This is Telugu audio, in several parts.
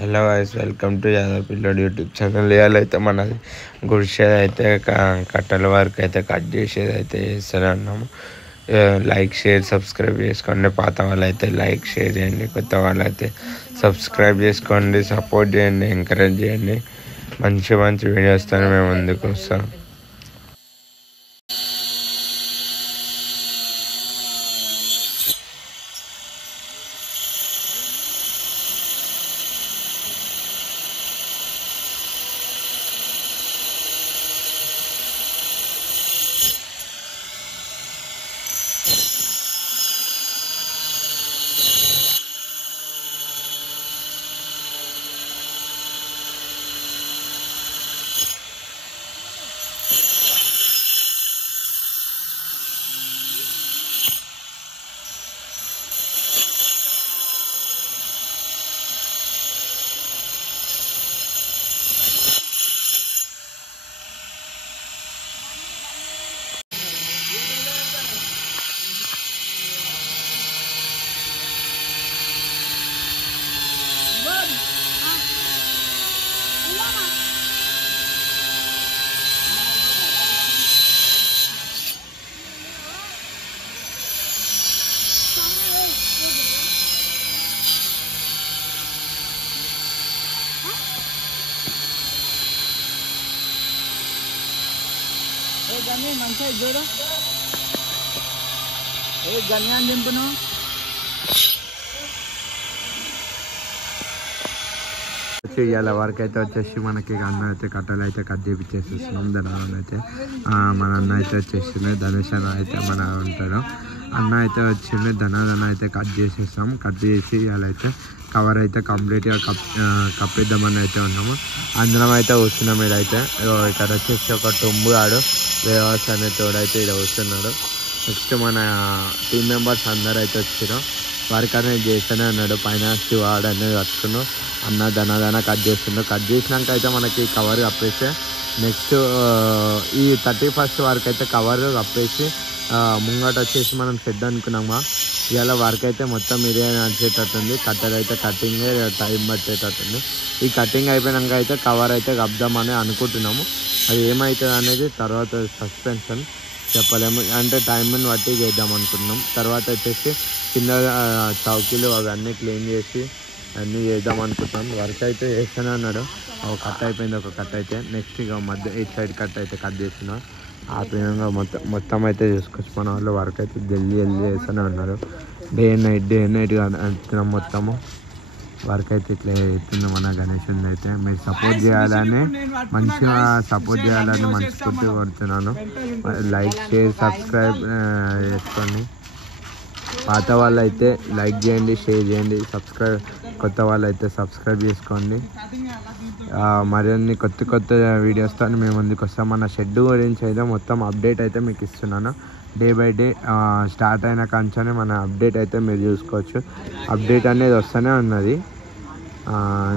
Hello guys, welcome to Yadav పిల్లోడు యూట్యూబ్ ఛానల్. ఇవాళైతే మనది గుడిసేది అయితే కట్టెల వరకు అయితే కట్ చేసేది అయితే చేస్తూనే ఉన్నాము. లైక్ షేర్ సబ్స్క్రైబ్ చేసుకోండి. పాత వాళ్ళు అయితే లైక్ షేర్ చేయండి, కొత్త వాళ్ళు అయితే సబ్స్క్రైబ్ చేసుకోండి, సపోర్ట్ చేయండి, ఎంకరేజ్ చేయండి. మంచి మంచి వీడియోస్తో మేము ముందుకు వస్తాం. మంచిగా చూడు గన్యాన్ని దింపును. ఇవాళ వరకు అయితే వచ్చేసి మనకి అన్న అయితే కట్టెలు అయితే కట్ చేపించేస్తున్నాం. దాని అయితే మన అన్న అయితే వచ్చేసింది, ధనుష్ అన్న అయితే మన ఉంటాడు. అన్న అయితే వచ్చింది, ధన అయితే కట్ చేసేస్తాం. కట్ చేసి ఇవాళ అయితే కవర్ అయితే కంప్లీట్గా కప్పిద్దామని అయితే ఉన్నాము. అందరం అయితే వస్తున్నాం. ఇదైతే ఇక్కడ వచ్చేసి ఒక టుంబు ఆడు వేవాస్ అనే తోడైతే ఇక్కడ వస్తున్నాడు. నెక్స్ట్ మన టీం మెంబర్స్ అందరు అయితే వచ్చారు. వర్క్ అనేది చేస్తూనే ఉన్నాడు. పైన శివాడు అనేది కట్టుకున్నాడు. అన్న ధన కట్ చేస్తున్నాడు. కట్ చేసినాక అయితే మనకి కవర్ కప్పేస్తే నెక్స్ట్ ఈ 31st వరకు అయితే కవర్ కప్పేసి ముంగట వచ్చేసి మనం షెడ్ అనుకున్నామా. ఇవాళ వర్క్ అయితే మొత్తం ఇదే నడిచేటట్టుంది. కట్టెలు అయితే కటింగ్ టైం పట్టేటట్టుంది. ఈ కటింగ్ అయిపోయినాక అయితే కవర్ అయితే కప్దామని అనుకుంటున్నాము. అది ఏమవుతుంది అనేది తర్వాత సస్పెన్షన్ చెప్పలేము. అంటే టైంని బట్టి చేద్దాం అనుకుంటున్నాం. తర్వాత వచ్చేసి కింద చౌకీలు అవన్నీ క్లీన్ చేసి అన్నీ చేద్దాం అనుకుంటున్నాం. వర్క్ అయితే చేస్తూనే ఉన్నాడు. ఒక కట్ అయిపోయింది, ఒక కట్ అయితే నెక్స్ట్ ఇక మధ్య ఇటు సైడ్ కట్ అయితే కట్ చేస్తున్నాం. ఆ విధంగా మొత్తం అయితే చూసుకొచ్చి మన వాళ్ళు వర్క్ అయితే జల్దీ చేస్తూనే ఉన్నారు. డే అండ్ నైట్గా అంటున్నాం. మొత్తము వర్క్ అయితే ఇట్లా అవుతుంది. మన గణేషుని అయితే మీరు సపోర్ట్ చేయాలని, మంచిగా సపోర్ట్ చేయాలని మనస్ఫూర్తి కొడుతున్నాను. లైక్ షేర్ సబ్స్క్రైబ్ చేసుకోండి. పాత వాళ్ళు అయితే లైక్ చేయండి, షేర్ చేయండి, కొత్త వాళ్ళు అయితే సబ్స్క్రైబ్ చేసుకోండి. మరిన్ని కొత్త వీడియోస్తో మేము ముందుకు వస్తాం. మన షెడ్ గురించి అయితే మొత్తం అప్డేట్ అయితే మీకు ఇస్తున్నాను. డే బై డే స్టార్ట్ అయిన కంచానే మన అప్డేట్ అయితే మీరు చూసుకోవచ్చు. అప్డేట్ అనేది వస్తూనే ఉన్నది.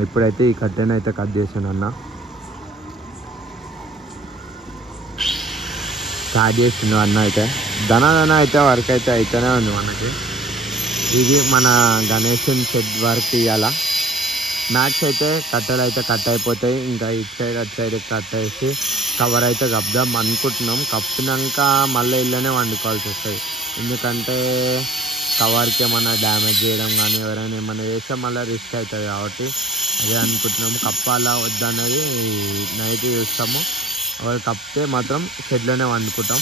ఇప్పుడైతే ఈ కట్టెని అయితే కట్ చేసాను అన్న. స్టార్ట్ చేసిండు అన్న అయితే. ధన అయితే వర్క్ అయితే అయితేనే ఉంది మనకి. ఇది మన గణేషన్ షెడ్ వర్క్. ఇవాళ మ్యాక్స్ అయితే కట్టెలు అయితే కట్ అయిపోతాయి. ఇంకా ఇటు సైడ్ అటు సైడ్ కట్ వేసి కవర్ అయితే కప్దాం అనుకుంటున్నాం. కప్పినాక మళ్ళీ ఇళ్ళనే వండుకోవాల్సి వస్తుంది. ఎందుకంటే కవర్కి ఏమన్నా డ్యామేజ్ చేయడం కానీ ఎవరైనా ఏమైనా చేస్తే మళ్ళీ రిస్క్ అవుతుంది. కాబట్టి అదే అనుకుంటున్నాము. కప్పాలా వద్దనేది నైట్ చూస్తాము. అవి కప్పితే మాత్రం షెడ్లోనే వండుకుంటాం.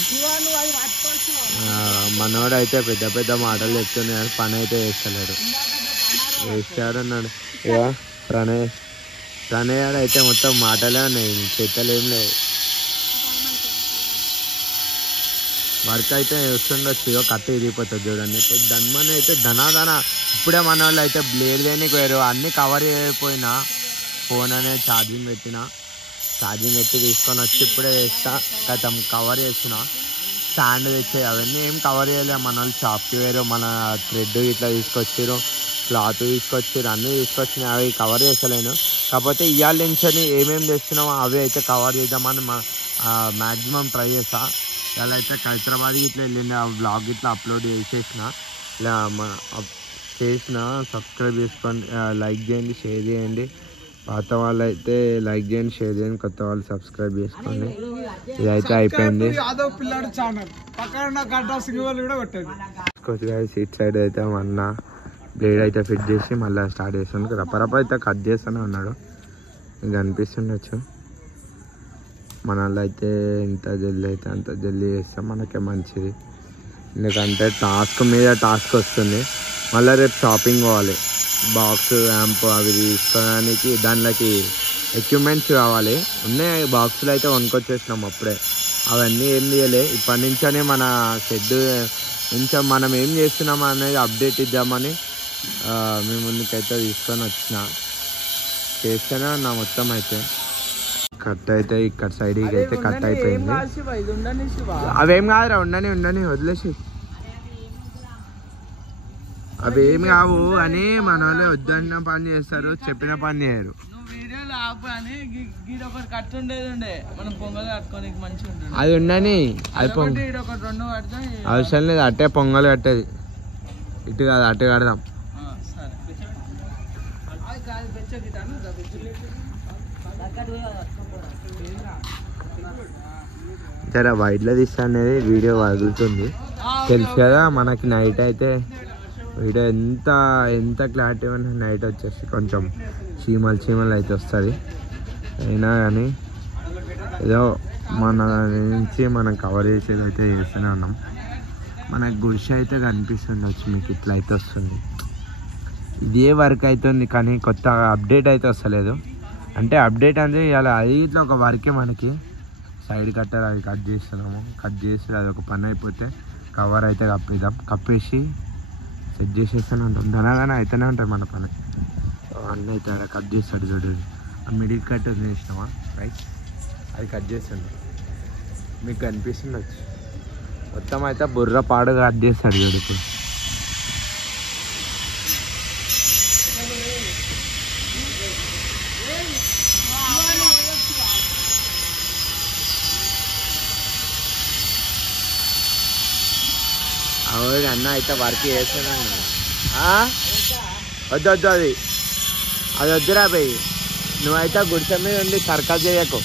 మనోడు అయితే పెద్ద మాటలు చెప్తున్నాడు, పని అయితే వేస్తలేడు. వేస్తాడన్నాడు ఇక ప్రణయ్ అయితే మొత్తం మాటలే ఉన్నాయి, చేతలు ఏం లేదు. వర్క్ అయితే వస్తుండొచ్చు. ఇక కట్టి ఇరిగిపోతుంది చూడండి. ఇప్పుడు ధన్మని అయితే ధన ఇప్పుడే మన వాళ్ళు అయితే బ్లేడ్ దేనికి పోయారు. అన్నీ కవర్ చేయకపోయినా ఫోన్ అనేది ఛార్జింగ్ పెట్టి తీసుకొని వచ్చి ఇప్పుడే వేస్తా గతం కవర్ చేసిన. స్టాండ్ తెచ్చాయి, అవన్నీ ఏం కవర్ చేయలేము. మన వాళ్ళు సాఫ్ట్వేర్ మన థ్రెడ్ ఇట్లా తీసుకొచ్చారు, క్లాత్ తీసుకొచ్చారు, అన్నీ తీసుకొచ్చినాయి. అవి కవర్ చేసలేను. కాకపోతే ఇవాళ నుంచి ఏమేమి తెస్తున్నామో అవి అయితే కవర్ చేద్దామని మ్యాక్సిమం ట్రై చేస్తా. ఇలా అయితే హైదరాబాద్కి ఇట్లా వెళ్ళింది. ఆ బ్లాగ్ ఇట్లా అప్లోడ్ చేసేసిన. ఇలా చేసిన సబ్స్క్రైబ్ చేసుకోండి, లైక్ చేయండి, షేర్ చేయండి, పాత వాళ్ళు అయితే లైక్ చేయండి, షేర్ చేయండి, కొత్త వాళ్ళు సబ్స్క్రైబ్ చేసుకోండి. ఇదైతే అయిపోయింది. సీట్ సైడ్ అయితే అన్న బ్లేడ్ అయితే ఫిట్ చేసి మళ్ళీ స్టార్ట్ చేస్తాను. రప్పరప్ప అయితే కట్ చేస్తూనే ఉన్నాడు, ఇంకా అనిపిస్తుండొచ్చు. మన వాళ్ళు అయితే ఎంత జల్దీ అయితే అంత జల్దీ చేస్తాం మనకే మంచిది. ఎందుకంటే టాస్క్ మీద టాస్క్ వస్తుంది. మళ్ళీ రేపు షాపింగ్ పోవాలి, బాక్స్ ర్యాంప్ అవి తీసుకోవడానికి దాంట్లోకి ఎక్విప్మెంట్స్ కావాలి. ఉన్నాయి బాక్సులు అయితే కొనుక్కొచ్చేసినాం అప్పుడే, అవన్నీ ఏం తీయలే. ఇప్పటి నుంచనే మన షెడ్ కొంచెం మనం ఏం చేస్తున్నామా అనేది అప్డేట్ ఇద్దామని మీ ముందుకైతే తీసుకొని వచ్చిన. చేస్తూనే ఉన్నా మొత్తం. అయితే కట్ అయితే ఇక్కడ సైడ్కి అయితే కట్ అయిపోయింది. అవేం కాదురా, ఉండని వదిలేసి. అవి ఏమి కావు అని మన వాళ్ళే వద్దన్న పని చేస్తారు, చెప్పిన పని చేయరు. అది ఉండని, అది అవసరం లేదు. అట్టే పొంగల్ కట్టేది, ఇటు కాదు అట్టే కడదాం. జర వైడ్లో తీస్తా అనేది వీడియో వదులుతుంది, తెలుసు కదా మనకి. నైట్ అయితే వీడియో ఎంత క్లారిటీ ఉన్నా నైట్ వచ్చేసి కొంచెం చీమలు అయితే వస్తుంది. అయినా కానీ ఏదో మన నుంచి మనం కవర్ చేసేది అయితే చేస్తూనే ఉన్నాం. మనకు గుడిసె అయితే కనిపిస్తుండొచ్చు మీకు, ఇట్లా అయితే వస్తుంది. ఇదే వర్క్ అవుతుంది కానీ కొత్త అప్డేట్ అయితే వస్తలేదు. అంటే అప్డేట్ అంటే ఇలా అది ఇట్లా ఒక వర్కే మనకి. సైడ్ కట్టర్ అవి కట్ చేస్తున్నాము, కట్ చేసి అది ఒక పని అయిపోతే కవర్ అయితే కప్పేద్దాం. కప్పేసి సెట్ చేసేస్తూనే ఉంటాం. దనగానే అయితేనే ఉంటాయి మన పని. అన్నీ అయితే కట్ చేస్తాడు చూడు. మిడిల్ కట్ చేసినామా రైట్, అది కట్ చేస్తుంది మీకు కనిపిస్తుండొచ్చు. మొత్తం అయితే బుర్ర పాడు కట్ చేస్తాడు చూడు. ఇప్పుడు అవును అన్న అయితే వర్క్ చేస్తున్నాను. వద్దు అది వద్దురా పోయి. నువ్వైతే గుడిసె మీద ఉండి సర్కస్ చేయకు.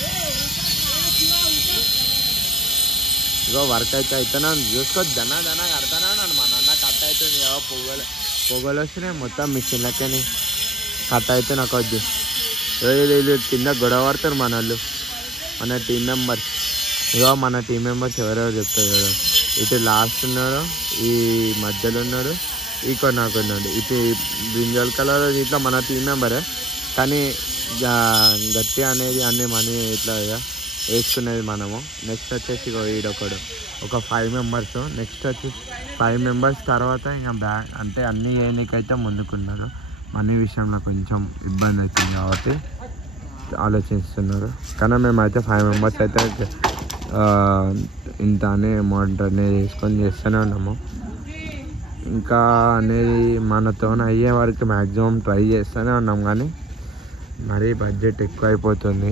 ఇగో వర్క్ అయితే అయితేనే చూసుకో. దనా కడతానే ఉన్నాను. మా నాన్న కట్ అవుతుంది ఏవో పొగలు వస్తున్నాయి మొత్తం మిషన్లకని. కట్ అయితే నాకు వద్దు. కింద గొడవ పడతారు మన వాళ్ళు, మన టీం మెంబర్స్. ఇగో మన టీం మెంబర్స్ ఎవరెవరు చెప్తారు కదా. ఇటు లాస్ట్ ఉన్నాడు, ఈ మధ్యలో ఉన్నాడు, ఈ కొన్నాకు ఉన్నాడు. ఇటు బ్రింజల్ కలర్ ఇట్లా మన టీం మెంబరే, కానీ గట్టి అనేది అన్ని మనీ ఇట్లా వేసుకునేది మనము. నెక్స్ట్ వచ్చేసి ఈడొకడు ఒక 5 మెంబర్స్. నెక్స్ట్ వచ్చేసి 5 మెంబర్స్ తర్వాత ఇంకా అంటే అన్నీ వేయడానికైతే ముందుకున్నారు. మనీ విషయంలో కొంచెం ఇబ్బంది అవుతుంది కాబట్టి ఆలోచిస్తున్నారు. కానీ మేమైతే 5 మెంబర్స్ అయితే ఇంత అనే అమౌంట్ అనేది తీసుకొని చేస్తూనే ఉన్నాము. ఇంకా అనేది మనతో అయ్యే వరకు మ్యాక్సిమం ట్రై చేస్తూనే ఉన్నాం, కానీ మరీ బడ్జెట్ ఎక్కువ అయిపోతుంది.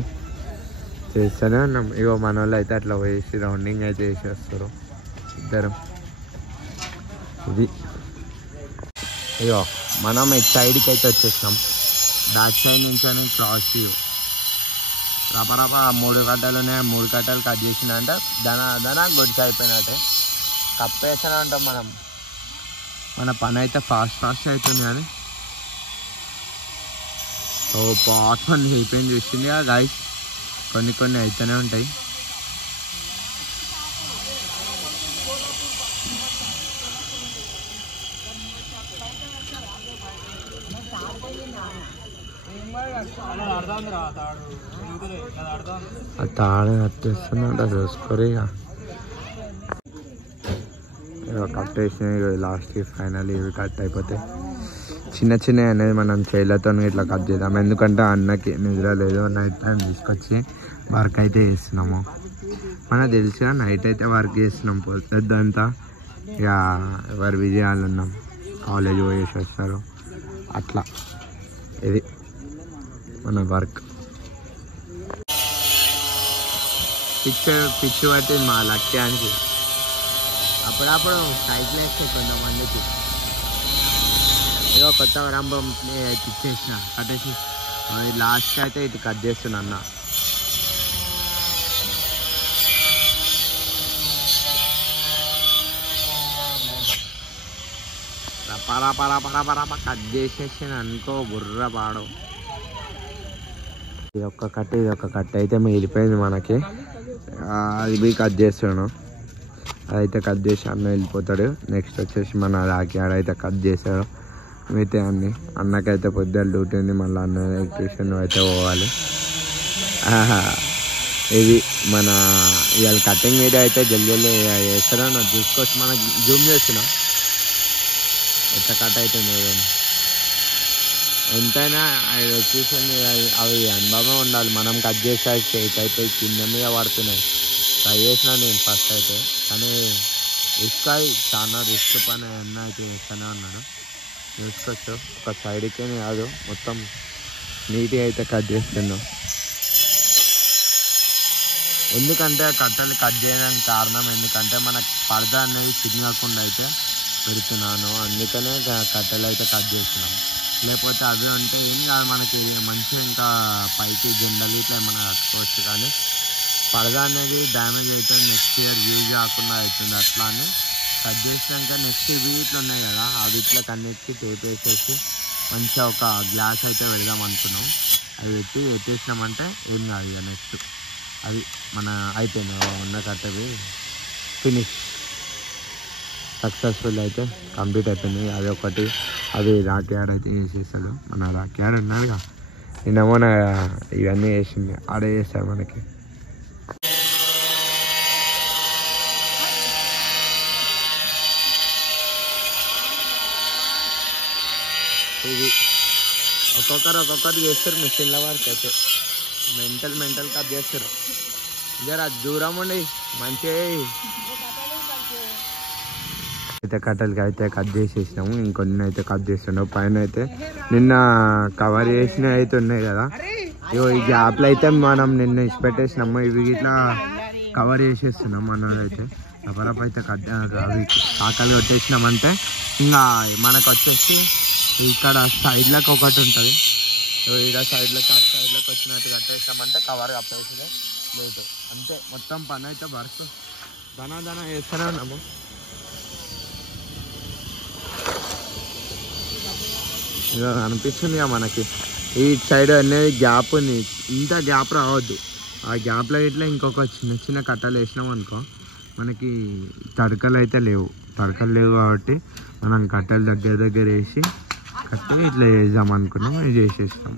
చేస్తూనే ఉన్నాం. ఇగో మన వాళ్ళు అయితే అట్లా వేసి రౌండింగ్ అయితే వేసేస్తారు ఇద్దరం. ఇది ఇగో మనం ఇటు సైడ్కి అయితే వచ్చేసినాం. బ్యాక్ సైడ్ నుంచి అని క్రాస్ వ్యూ రపరప 3 కట్టలు ఉన్నాయి. 3 కట్టలు కట్ చేసినంటే దనా గొడ్డు అయిపోయినట్టే కప్పేస్తూనే ఉంటాం మనం. మన పని అయితే ఫాస్ట్ అవుతుంది. కానీ పాట్ పని వెళ్ళిపోయింది చూసింది కదా గాయస్. కొన్ని అయితేనే ఉంటాయి. ఆ తాడు కట్టేస్తున్నట్ట చూసుకోరు. ఇక కట్టేసిన లాస్ట్కి ఫైనల్ ఇవి కట్ అయిపోతాయి. చిన్న అనేది మనం చేతులతో ఇట్లా కట్ చేద్దాం. ఎందుకంటే అన్నకి నిద్ర లేదు. నైట్ టైం తీసుకొచ్చి వర్క్ అయితే చేస్తున్నాము. మనకు తెలుసుగా నైట్ అయితే వర్క్ చేస్తున్నాం. పొద్దంతా ఇక ఎవరు విజయాలు ఉన్నాం, కాలేజ్ పోయేసి వస్తారు అట్లా. ఇది మన వర్క్. పిచ్ పట్టింది మా లక్ష్యానికి. అప్పుడప్పుడు సైకిల్ వేస్తే కొంతమందికి. ఏదో కొత్త రంభం పిచ్చేసిన కట్టేసి లాస్ట్కి అయితే ఇటు కట్ చేస్తున్నా అన్న. పరా పరా పరా పరా కట్ చేసేసి అనుకో బుర్ర పాడు. ఇది ఒక్క కట్ అయితే మిగిలిపోయింది మనకి. అది పోయి కట్ చేస్తాను. అదైతే కట్ చేసి అన్న వెళ్ళిపోతాడు. నెక్స్ట్ వచ్చేసి మన రాఖీ ఆడైతే కట్ చేశాడు. మిగతా అన్ని అన్నకైతే పొద్దున్న డ్యూటీ ఉంది. మళ్ళీ అన్న ఎలక్ట్రీషియన్ అయితే పోవాలి. ఇది మన ఇవాళ కటింగ్ వీడియో అయితే జల్దీ చేస్తారో నాకు చూసుకోవచ్చు. మనకి జూమ్ చేస్తున్నా ఎంత కట్ అవుతుంది. ఎంతైనా అది వచ్చేసి అవి అనుభవం ఉండాలి. మనం కట్ చేసే చేతి అయితే కింద మీద పడుతున్నాయి. ట్రై చేసినా నేను ఫస్ట్ అయితే, కానీ రిస్క్ అది చాలా రిస్క్ పని అన్న అయితే చేస్తూనే ఉన్నాడు. చూసుకోవచ్చు ఒక సైడ్కే కాదు మొత్తం నీట్గా అయితే కట్ చేస్తున్నాం. ఎందుకంటే కట్టలు కట్ చేయడానికి కారణం ఎందుకంటే మనకు పరద అనేది చిన్నకుండా అయితే పెడుతున్నాను. అందుకనే కట్టెలు అయితే కట్ చేస్తున్నాం. లేకపోతే అవి అంటే ఏం కాదు మనకి మంచిగా ఇంకా పైకి జెండలు ఇట్లా ఏమైనా కట్టుకోవచ్చు. కానీ పరద అనేది డ్యామేజ్ అవుతుంది, నెక్స్ట్ ఇయర్ యూజ్ కాకుండా అవుతుంది. అట్లా అని కట్ చేసినాక నెక్స్ట్ ఇవి ఇట్లా ఉన్నాయి కదా, అవి ఇట్లా కన్నిటికి టేప్ వేసేసి మంచిగా ఒక గ్లాస్ అయితే పెడదాం అనుకున్నాం. అవి పెట్టేసినామంటే ఏం కాదు. ఇక నెక్స్ట్ అది మన అయిపోయింది ఉన్న కట్టవి ఫినిష్ సక్సెస్ఫుల్ అయితే కంప్లీట్ అయిపోయింది. అది ఒకటి అది రాఖీ ఆడ అయితే వేసేస్తాడు. మన రాఖీ ఆడ ఉన్నాడుగా నిన్నమో ఇవన్నీ వేసింది ఆడే చేస్తాడు మనకి. ఇది ఒక్కొక్కరు చేస్తారు మిషన్ల వరకు అయితే మెంటల్ కట్ చేస్తారు. జర దూరం ఉండి మంచిగా అయితే కట్టెలకి అయితే కట్ చేసేసినాము. ఇంకొన్ని అయితే కట్ చేస్తున్నాం. పైన అయితే నిన్న కవర్ చేసినవి అయితే ఉన్నాయి కదా, ఇగో ఈ గ్యాప్లు అయితే మనం నిన్న ఇచ్చి పెట్టేసినాము. ఇవి ఇట్లా కవర్ చేసేస్తున్నాం. మనదైతే రపరప అయితే కట్ అవి కాకలు కొట్టేసినామంటే ఇంకా మనకు వచ్చేసి ఇక్కడ సైడ్లకు ఒకటి ఉంటుంది. ఇక్కడ సైడ్లోకి వచ్చినట్టు కట్టేసినామంటే కవర్ కప్పేసినాయి లేదు అంతే. మొత్తం పని అయితే వర్క్ దనా వేస్తూనే ఉన్నాము. ఇక అనిపిస్తుంది ఇక మనకి ఈ సైడ్ అనేది గ్యాప్ ఉంది. ఇంత గ్యాప్ రావద్దు. ఆ గ్యాప్లో ఇట్లా ఇంకొక చిన్న కట్టలు వేసినాం అనుకో మనకి తడకలు అయితే లేవు. తడకలు లేవు కాబట్టి మనం కట్టలు దగ్గర వేసి కట్టి ఇట్లా చేద్దాం అనుకున్నాం. ఇది చేసేస్తాం.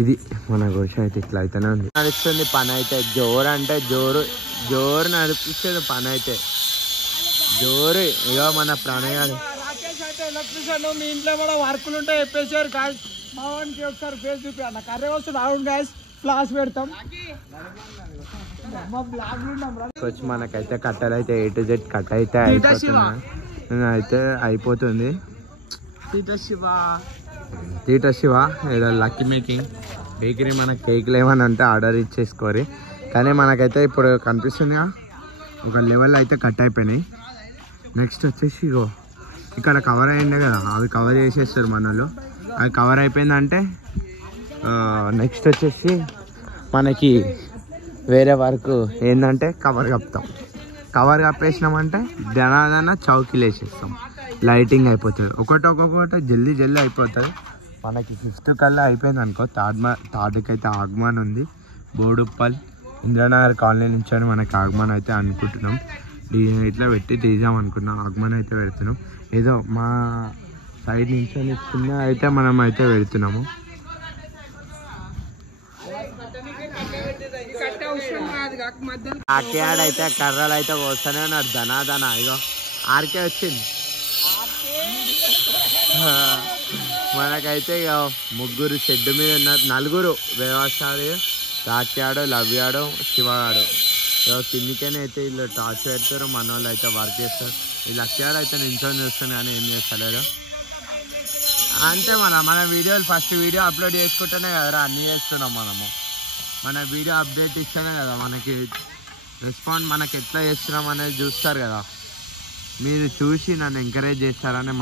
ఇది మన గోష అయితే ఇట్లా అయితేనే ఉంది నడుస్తుంది పని అయితే. జోరు అంటే జోరు నడిపిస్తుంది పని అయితే జోరు. ఇక మన ప్రాణాయాలు రాకేష్ అయితే ఎలక్ట్రీషియన్. మీ ఇంట్లో కూడా వర్కులు ఉంటే చెప్పేసారు గాయస్. మా వానికి ఒకసారి ఫేస్ చూపి అన్న కర్రీ వస్తుంది. అవును గాయస్ క్లాస్ పెడతాం వచ్చి మనకైతే కట్టలు అయితే A to Z కట్ అయితే అయిపోతుంది. థియేటర్ శివ ఏదో లక్కీ మేకింగ్ బేకరీ మన కేక్లు ఏమని అంటే ఆర్డర్ ఇచ్చేసుకోరి. కానీ మనకైతే ఇప్పుడు కనిపిస్తుందిగా ఒక లెవెల్ అయితే కట్ అయిపోయినాయి. నెక్స్ట్ వచ్చేసి ఇగో ఇక్కడ కవర్ అయ్యిండే కదా, అవి కవర్ చేసేస్తారు మనలో. అవి కవర్ అయిపోయిందంటే నెక్స్ట్ వచ్చేసి మనకి వేరే వర్క్ ఏంటంటే కవర్ కప్పుతాం. కవర్ కప్పేసినామంటే దనా చౌకీలు వేసేస్తాం. లైటింగ్ అయిపోతుంది. ఒక్కొక్కటి జల్దీ అయిపోతుంది. మనకి 5th కల్లా అయిపోయింది అనుకో. థర్డ్కి అయితే ఆగమన్ ఉంది. బోడుప్పల్ ఇంద్రనగర్ కాలనీ నుంచి అని మనకి ఆగమన్ అయితే అనుకుంటున్నాం. ఇట్లా పెట్టి తీద్దాం అనుకున్నాం. ఆగమన్ అయితే పెడుతున్నాం. ఏదో మా సైడ్ నుంచి చిన్న అయితే మనం అయితే పెడుతున్నాము. ఆర్కేడ్ అయితే కర్రలు అయితే వస్తూనే ఉన్నారు దనా. ఇగో ఆర్కే వచ్చింది. మనకైతే ఇక ముగ్గురు షెడ్ మీద ఉన్నారు. 4 వ్యవస్థలు రాక్యాడు, లవ్యాడు, శివగాడు. ఇక కిందికైనా అయితే వీళ్ళు టార్చ్ పెడతారు. మన వాళ్ళు అయితే వర్క్ చేస్తారు. ఈ లక్ష్యాడు అయితే నించొని చూస్తాను కానీ ఏం చేస్తలేడు. అంతే మన వీడియోలు ఫస్ట్ వీడియో అప్లోడ్ చేసుకుంటేనే కదరా అన్నీ చేస్తున్నాం మనము. మన వీడియో అప్డేట్ ఇస్తేనే కదా మనకి రెస్పాండ్ మనకి ఎట్లా చేస్తున్నాం అనేది చూస్తారు కదా. మీరు చూసి నన్ను ఎంకరేజ్ చేస్తారని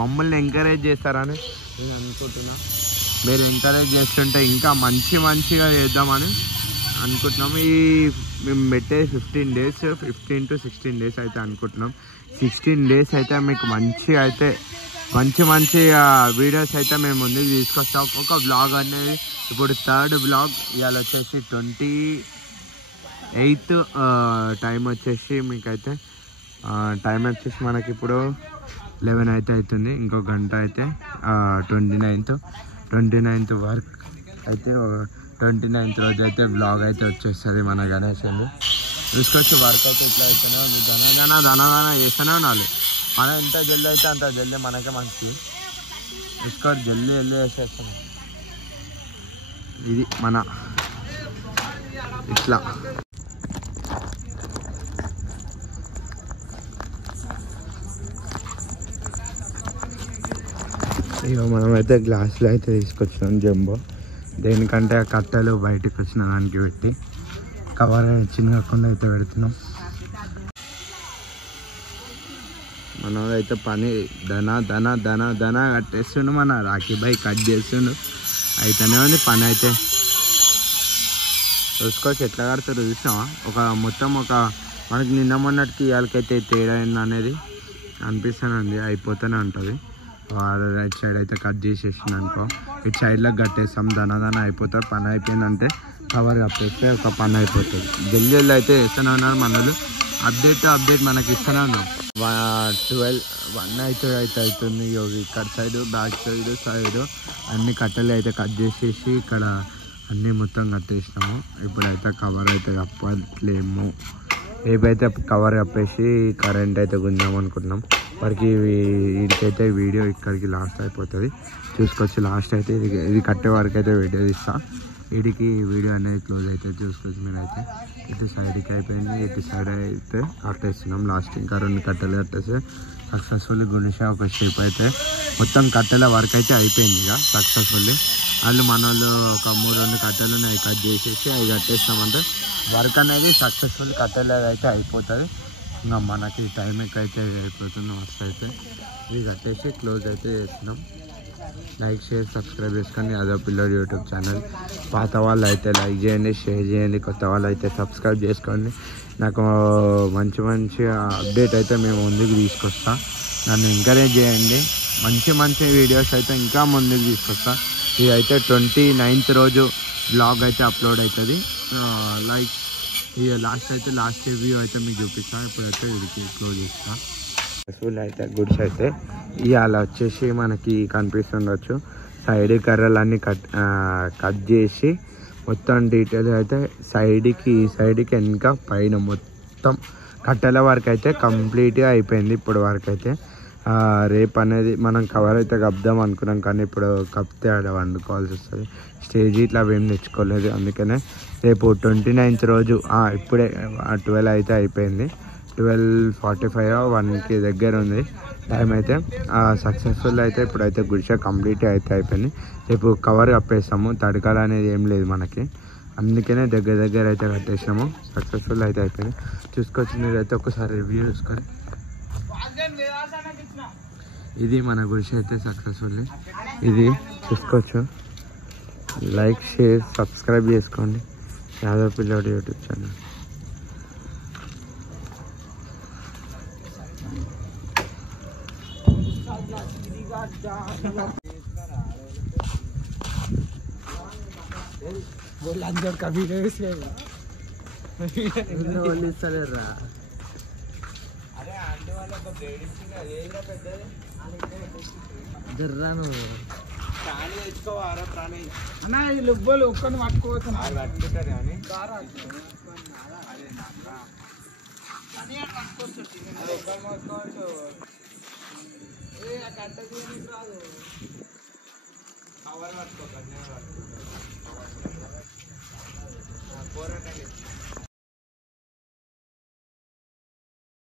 మమ్మల్ని ఎంకరేజ్ చేస్తారని నేను అనుకుంటున్నా. మీరు ఎంకరేజ్ చేస్తుంటే ఇంకా మంచిగా చేద్దామని అనుకుంటున్నాం. మేము పెట్టే 15 days 15 to 16 days అయితే అనుకుంటున్నాం. 16 days అయితే మీకు మంచి వీడియోస్ అయితే మేము ముందుకు తీసుకొస్తాం. ఒక్కొక్క బ్లాగ్ అనేది ఇప్పుడు 3rd బ్లాగ్ ఇవాళ వచ్చేసి 28th టైం వచ్చేసి మీకైతే టైం వచ్చేసి మనకి ఇప్పుడు 11 అయితే అవుతుంది. ఇంకో గంట అయితే 29th వర్క్ అయితే 29th రోజు అయితే బ్లాగ్ అయితే వచ్చేస్తుంది మన గణేష్ అండి. చూసుకొచ్చి వర్క్ అయితే ఇట్లా అయితేనే ఉంది. ధనగాన చేస్తూనే ఉండాలి. మనం ఎంత జల్దీ అయితే అంత జల్దీ మనకే మంచిది. చూసుకోవచ్చు జల్దీ వేసేస్తున్నాం. ఇది మన ఇట్లా ఇక మనమైతే గ్లాసులో అయితే తీసుకొచ్చినాం జంబో. దేనికంటే ఆ కట్టెలు బయటకు వచ్చిన దానికి పెట్టి కవర్ చిన్నకుండా అయితే పెడుతున్నాం. మనం అయితే పని ధన కట్టేస్తుండు. మన రాఖీ బాయ్ కట్ చేస్తుండు. అయితేనే ఉంది పని అయితే. చూసుకోవచ్చు ఎట్లా కడతారు చూసినావా. మొత్తం మనకి నిన్న మొన్నటికి ఇవాళకైతే తేడా అనేది అనిపిస్తుంది. అయిపోతూనే ఉంటుంది. రైట్ సైడ్ అయితే కట్ చేసేసింది అనుకో, ఇటు సైడ్లో కట్టేస్తాం. ధన అయిపోతుంది. పని అయిపోయిందంటే కవర్ కప్పేస్తే ఒక పని అయిపోతుంది. జల్దీ అయితే ఇస్తూనే ఉన్నారు మనలు. అప్డేట్ మనకి ఇస్తూనే ఉన్నాం. 12 అయితే అవుతుంది. ఇక్కడ సైడ్ బ్యాక్ సైడ్ అన్ని కట్టెలు అయితే కట్ చేసేసి ఇక్కడ అన్నీ మొత్తం కట్టేసినాము. ఇప్పుడైతే కవర్ అయితే కప్పట్లేము. రేపైతే కవర్ కప్పేసి కరెంట్ అయితే గుంజాం అనుకుంటున్నాం. వారికి వీడికైతే వీడియో ఇక్కడికి లాస్ట్ అయిపోతుంది. చూసుకొచ్చి లాస్ట్ అయితే ఇది కట్టే వరకు అయితే వీడియో తీస్తా. వీడికి వీడియో అనేది క్లోజ్ అయితే చూసుకోవచ్చు. మీరైతే ఇటు సైడ్కి అయిపోయింది. ఇటు సైడ్ అయితే కట్టేస్తున్నాం. లాస్ట్ ఇంకా 2 కట్టెలు కట్టేస్తే సక్సెస్ఫుల్లీ గుణిష ఒక షేప్ అయితే మొత్తం కట్టెల వర్క్ అయితే అయిపోయింది. ఇక సక్సెస్ఫుల్లీ మన వాళ్ళు ఒక 3-2 కట్టెలు ఉన్నాయి కట్ చేసేసి అవి కట్టేస్తామంటే వర్క్ అనేది సక్సెస్ఫుల్ కట్టెలు అయితే అయిపోతుంది. ఇంకా మనకి టైం ఎక్కడైతే అయిపోతుందో మస్తు అయితే ఇవి కట్టేసి క్లోజ్ అయితే చేస్తున్నాం. లైక్ షేర్ సబ్స్క్రైబ్ చేసుకోండి. అదో పిల్లడు యూట్యూబ్ ఛానల్. పాత వాళ్ళు అయితే లైక్ చేయండి, షేర్ చేయండి. కొత్త వాళ్ళు అయితే సబ్స్క్రైబ్ చేసుకోండి. నాకు మంచి అప్డేట్ అయితే మేము ముందుకు తీసుకొస్తా. నన్ను ఎంకరేజ్ చేయండి. మంచి వీడియోస్ అయితే ఇంకా ముందుకు తీసుకొస్తా. ఇది అయితే 29th రోజు బ్లాగ్ అయితే అప్లోడ్ అవుతుంది. లైక్ ఇక లాస్ట్ రివ్యూ అయితే మీకు చూపిస్తాను. ఇప్పుడైతే వీడికి క్లోజ్ చేస్తాను. సక్సెస్ఫుల్ అయితే గుడ్స్ అయితే ఇవాళ వచ్చేసి మనకి కనిపిస్తుండొచ్చు. సైడ్ కర్రలన్నీ కట్ చేసి మొత్తం డీటెయిల్స్ అయితే సైడ్కి వెనక పైన మొత్తం కట్టెల వరకు అయితే కంప్లీట్గా అయిపోయింది. ఇప్పుడు వరకు అయితే రేపు అనేది మనం కవర్ అయితే కప్దాం అనుకున్నాం. కానీ ఇప్పుడు కప్తే ఆడ వండుకోవాల్సి వస్తుంది. స్టేజ్ ఇట్లా ఏం తెచ్చుకోలేదు. అందుకనే రేపు 29th రోజు ఇప్పుడే 12 అయితే అయిపోయింది. 12:45 1కి దగ్గర ఉంది టైం అయితే. సక్సెస్ఫుల్ అయితే ఇప్పుడైతే గుడిసె కంప్లీట్ అయితే అయిపోయింది. రేపు కవర్ కప్పేస్తాము. తడకాలు అనేది ఏం లేదు మనకి. అందుకనే దగ్గర అయితే కట్టేసాము. సక్సెస్ఫుల్ అయితే అయిపోయింది. చూసుకోవచ్చు. మీరైతే ఒకసారి రివ్యూ చూసుకొని. ఇది మన గుడిసె అయితే సక్సెస్ఫుల్. ఇది చూసుకోవచ్చు. లైక్ షేర్ సబ్స్క్రైబ్ చేసుకోండి. యాదవ్ పిల్లోడు యూట్యూబ్ ఛానల్. అన్న ఈ లుబ్బలు ఒక్కని పట్టుకోవచ్చు. కవర్ పట్టుకో.